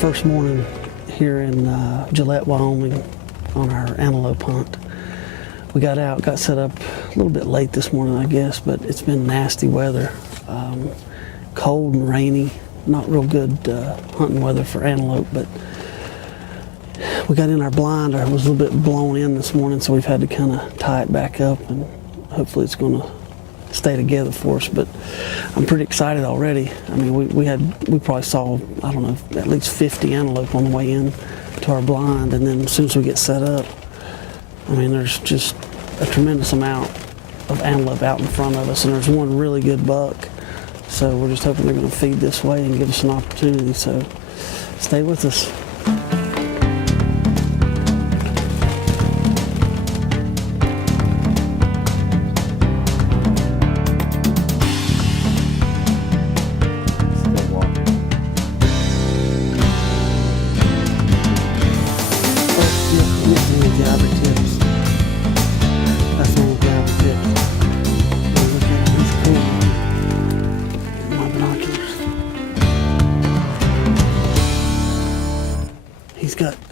first morning here in Gillette, Wyoming on our antelope hunt. We got out, got set up a little bit late this morning, I guess, but it's been nasty weather. Cold and rainy, not real good hunting weather for antelope, but we got in our blind. It was a little bit blown in this morning, so we've had to kind of tie it back up, and hopefully it's going to stay together for us. But I'm pretty excited already. I mean, we probably saw, I don't know, at least 50 antelope on the way in to our blind, and then as soon as we get set up, I mean, there's just a tremendous amount of antelope out in front of us, and there's one really good buck. So we're just hoping they're going to feed this way and give us an opportunity. So stay with us.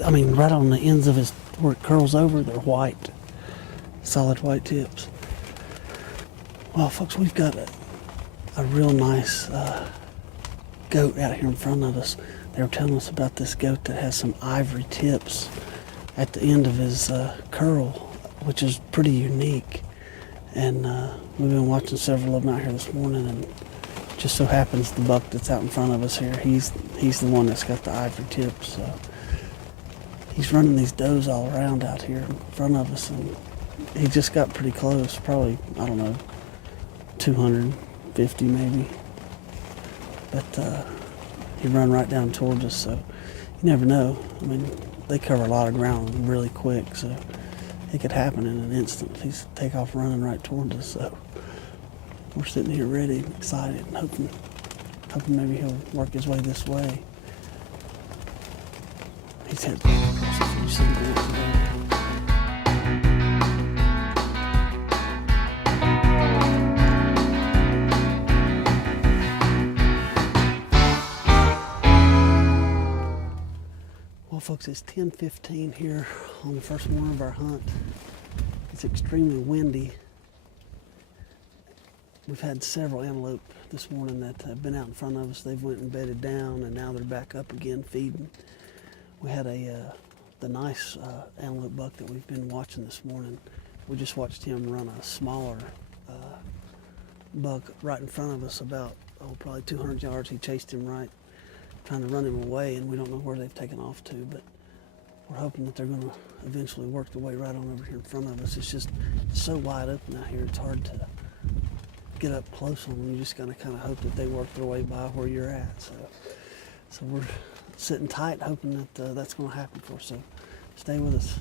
I mean, right on the ends of his, where it curls over, they're white, solid white tips. Well, folks, we've got a real nice goat out here in front of us. They were telling us about this goat that has some ivory tips at the end of his curl, which is pretty unique. And we've been watching several of them out here this morning, and just so happens the buck that's out in front of us here, he's the one that's got the ivory tips. So he's running these does all around out here in front of us, and he just got pretty close, probably, I don't know, 250 maybe. But he ran right down towards us, so you never know. I mean, they cover a lot of ground really quick, so it could happen in an instant. He's take off running right towards us, so we're sitting here ready, excited, and hoping maybe he'll work his way this way. He's headed across the few centimeters today. Well, folks, it's 10:15 here on the first morning of our hunt. It's extremely windy. We've had several antelope this morning that have been out in front of us. They've went and bedded down, and now they're back up again feeding. We had the nice antelope buck that we've been watching this morning. We just watched him run a smaller buck right in front of us, about probably 200 yards. He chased him right, trying to run him away, and we don't know where they've taken off to, but we're hoping that they're going to eventually work their way right on over here in front of us. It's just so wide open out here, it's hard to get up close on them. You just gotta kind of hope that they work their way by where you're at. So we're sitting tight, hoping that that's going to happen for us. So stay with us.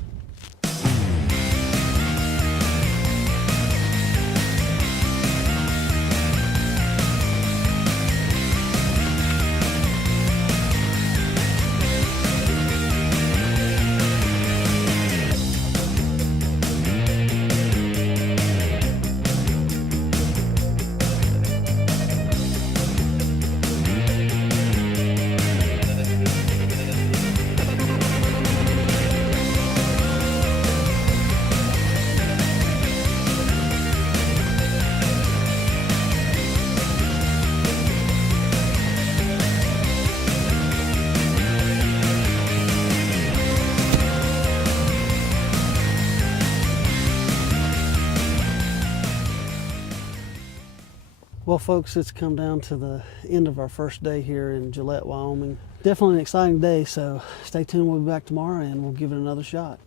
Well, folks, it's come down to the end of our first day here in Gillette, Wyoming. Definitely an exciting day, so stay tuned. We'll be back tomorrow and we'll give it another shot.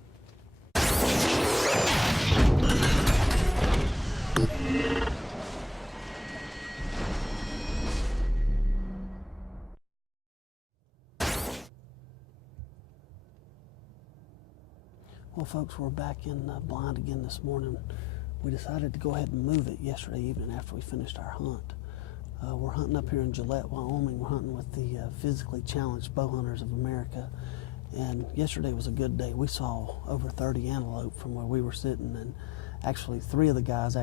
Well, folks, we're back in blind again this morning. We decided to go ahead and move it yesterday evening after we finished our hunt. We're hunting up here in Gillette, Wyoming. We're hunting with the Physically Challenged Bow Hunters of America. And yesterday was a good day. We saw over 30 antelope from where we were sitting, and actually 3 of the guys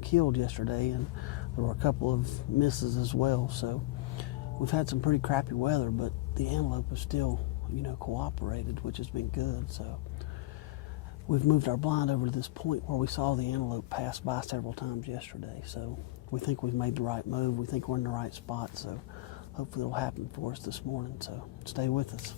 killed yesterday, and there were a couple of misses as well. So we've had some pretty crappy weather, but the antelope has still, you know, cooperated, which has been good. So we've moved our blind over to this point where we saw the antelope pass by several times yesterday. So we think we've made the right move. We think we're in the right spot. So hopefully it'll happen for us this morning. So stay with us.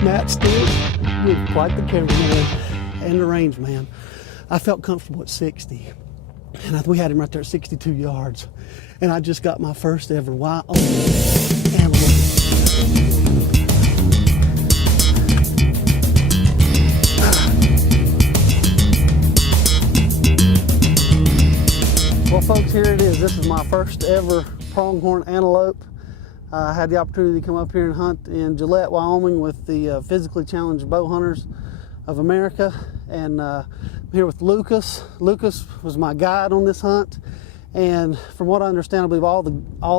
Matt Steele with quite the cameraman and the range man. I felt comfortable at 60, and we had him right there at 62 yards, and I just got my first ever WYAntelope antelope. Well, folks, here it is. This is my first ever pronghorn antelope. I had the opportunity to come up here and hunt in Gillette, Wyoming with the physically challenged bow hunters of America. And I'm here with Lucas. Lucas was my guide on this hunt. And from what I understand, I believe all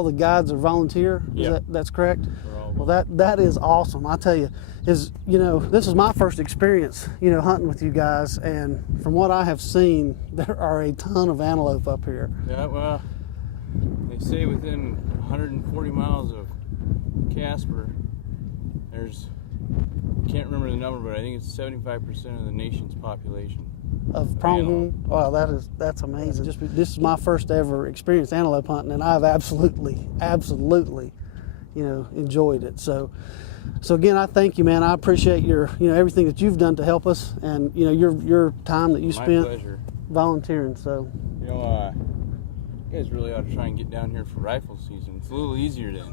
the guides are volunteer. Yeah. That's correct? Well, that is awesome. I tell you, this is my first experience, hunting with you guys. And from what I have seen, there are a ton of antelope up here. Yeah, well, they say within 140 miles of Casper, there's, I can't remember the number, but I think it's 75% of the nation's population of pronghorn. Wow, that's amazing. This is my first ever experience antelope hunting, and I've absolutely enjoyed it. So again, I thank you, man. I appreciate your everything that you've done to help us, and your time that you spent volunteering. So you guys really ought to try and get down here for rifle season. It's a little easier then.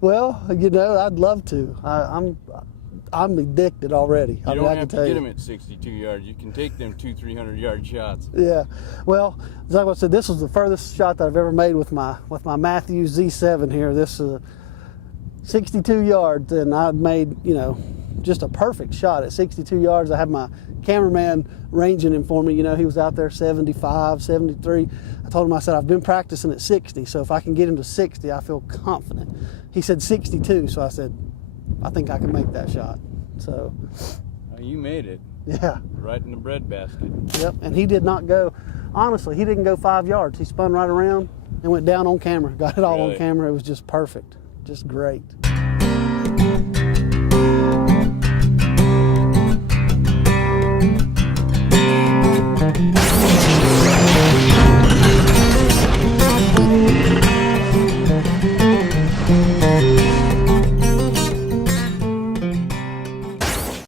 Well, I'd love to. I'm addicted already. You don't have to get them at 62 yards. You can take them 200-300 yard shots. Yeah. Well, like I said, this was the furthest shot that I've ever made with my Matthews Z7 here. This is 62 yards, and I made just a perfect shot at 62 yards. I had my cameraman ranging him for me. He was out there 75, 73. I told him, I said, I've been practicing at 60, so if I can get him to 60, I feel confident. He said 62, so I said, I think I can make that shot. So you made it. Yeah. Right in the breadbasket. Yep. And he did not go, honestly, he didn't go 5 yards. He spun right around and went down on camera. Got it all on camera. It was just perfect. Just great.